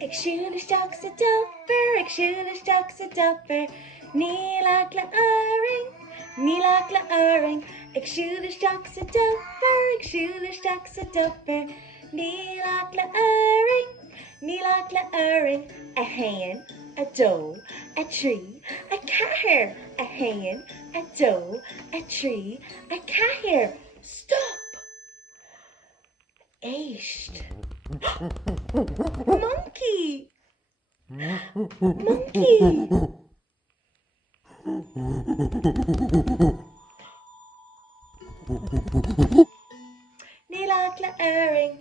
Ik skjuler straks et dopper, ik skjuler straks et dopper. Nylakla öring, nylakla öring. Ik skjuler straks et dopper, ik skjuler straks et dopper. Nylakla öring, nylakla öring. A hen, a doe, a tree, a cat. A hen, a doe, a tree, a cat. Stop! Echt. Monkey! Monkey! Nylakla öring.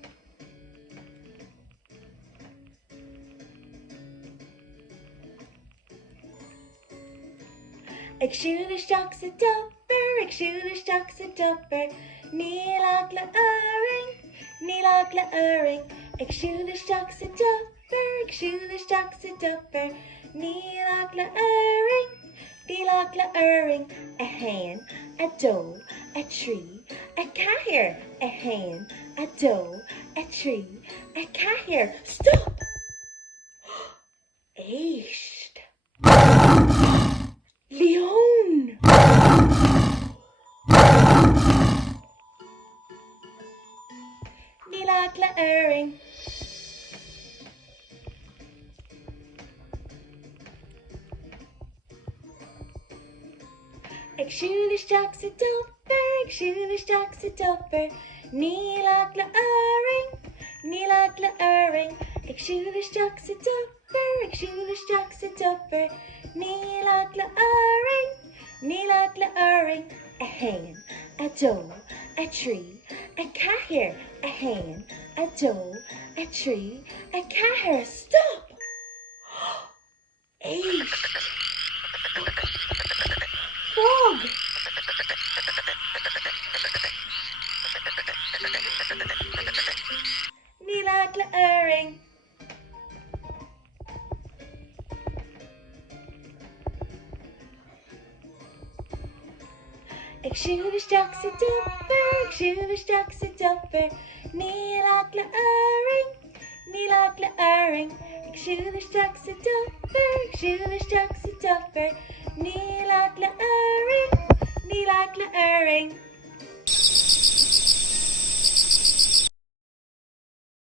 Ik skjuler straks et dopper, ik skjuler straks et dopper. Nylakla öring, nylakla öring. Ik skjuler straks et dopper, ik skjuler straks et dopper. Nylakla öring, nylakla öring. A hen, a doe, a tree, a cat. A hen, a doe, a tree, a cat. Stop! Echt. Leon! Nylakla öring. Ik skjuler straks et dopper, ik skjuler straks et dopper. Nylakla öring, nylakla öring. Ik skjuler straks et dopper, ik skjuler straks et dopper. Nylakla öring, nylakla öring. A hen, a doe, a tree, a cat. A hen, a doe, a tree, a cat. Stop! Echt. Frog! Nylakla öring. Ik skjuler straks et dopper, ik skjuler straks et dopper. Nylakla öring, nylakla öring. Ik skjuler straks et dopper, ik skjuler straks et dopper. Nylakla öring, nylakla öring.